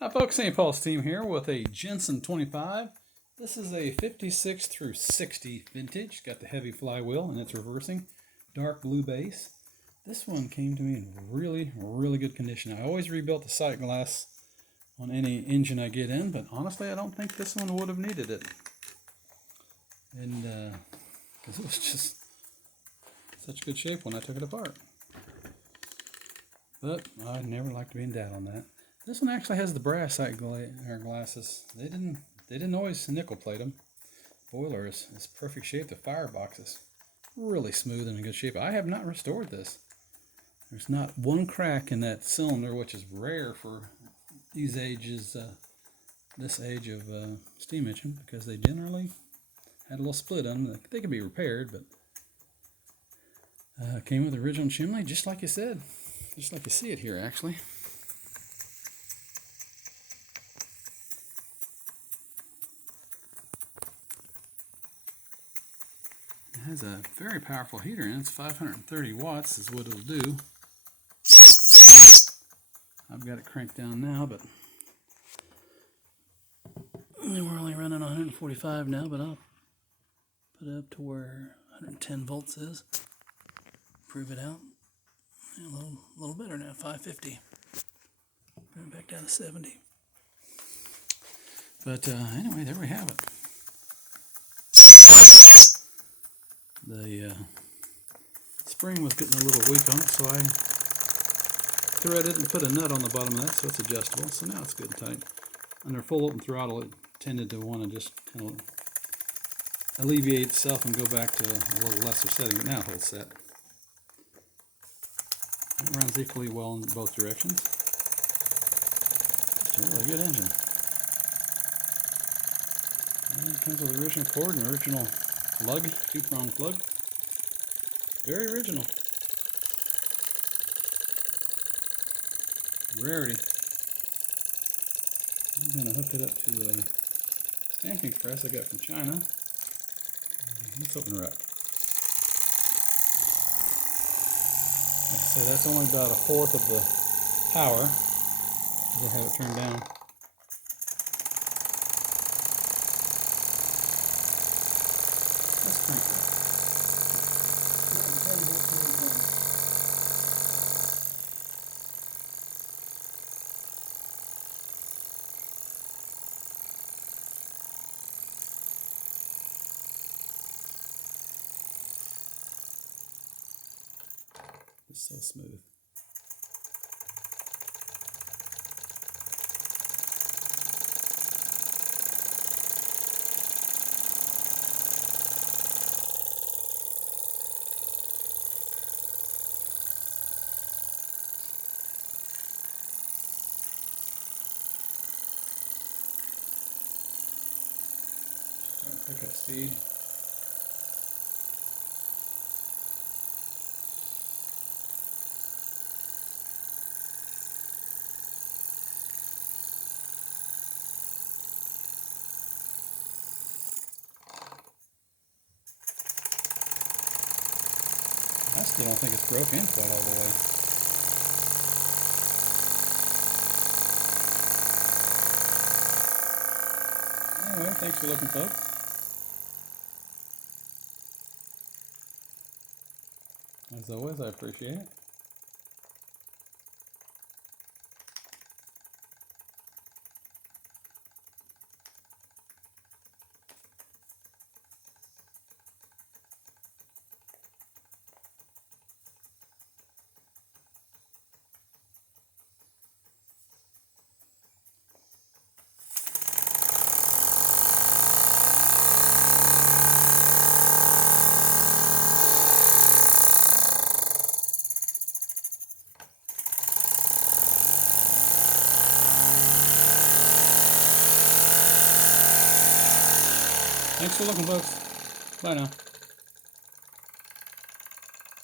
Hi folks, St. Paul's team here with a Jensen 25. This is a 56 through 60 vintage. Got the heavy flywheel and it's reversing. Dark blue base. This one came to me in really good condition. I always rebuilt the sight glass on any engine I get in, but honestly I don't think this one would have needed it. And because it was just such good shape when I took it apart. But I never like to be in doubt on that. This one actually has the brass sight glasses. They didn't always nickel plate them. Boiler is perfect shape. The firebox is really smooth and in good shape. I have not restored this. There's not one crack in that cylinder, which is rare for these ages, this age of steam engine, because they generally had a little split on them. They can be repaired, but came with the original chimney, just like you said, just like you see it here, actually. It has a very powerful heater in it. It's 530 watts is what it'll do. I've got it cranked down now, but we're only running 145 now, but I'll put it up to where 110 volts is. Prove it out. A little better now, 550. Bring it back down to 70. But anyway, there we have it. The spring was getting a little weak on it, so I threaded and put a nut on the bottom of that so it's adjustable. So now it's good and tight. Under full open throttle, it tended to want to just kind of alleviate itself and go back to a little lesser setting, but now it holds set. It runs equally well in both directions. It's a really good engine. And it comes with the original cord and original lug, two-prong plug. Very original. Rarity. I'm going to hook it up to a stamping press I got from China. Let's open her up. Like I say, that's only about a fourth of the power because I have it turned down. Let's crank it. It's so smooth. Pick up speed. I still don't think it's broke in quite all the way. Anyway, thanks for looking, folks. As always, I appreciate it. Thanks for looking, folks. Bye now.